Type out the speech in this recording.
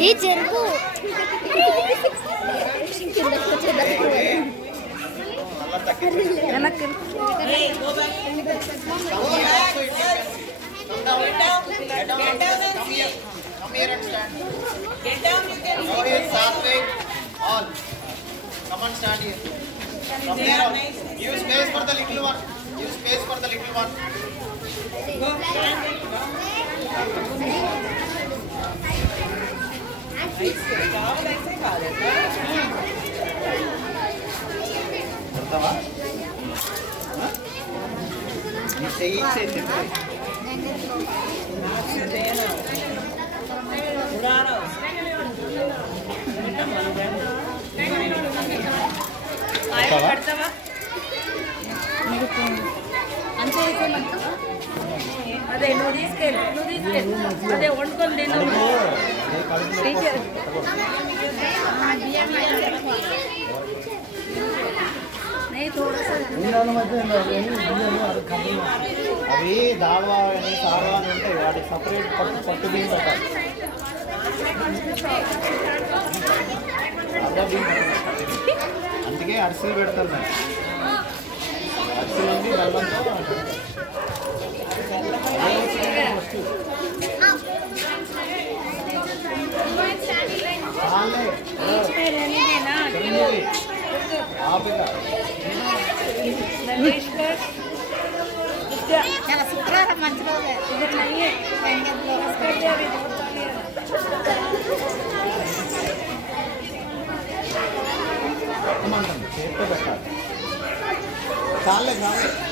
ఈ చెరుకు Come here and stand. Get down, you can. Go here, Satvik. All. Come and stand here. From there on. Use space for the little one. Use space for the little one. Go. करतावा? इसे అదే నువ్వు తీసుకెళ్ళి అదే వండుకొని తిను teacher అవి దావా అని సావా అని ఉంటాయి వాటికి సపరేట్ పట్టు బియ్యం పెట్టాలి అదే బియ్యం అందుకే అరిసెలు పెడతాను నేను అరిసెలు ఉంది బెల్లంతో చాలా శుక్రవారం మంచి రోజే చేతితో పెట్టాలి చాలే చాలే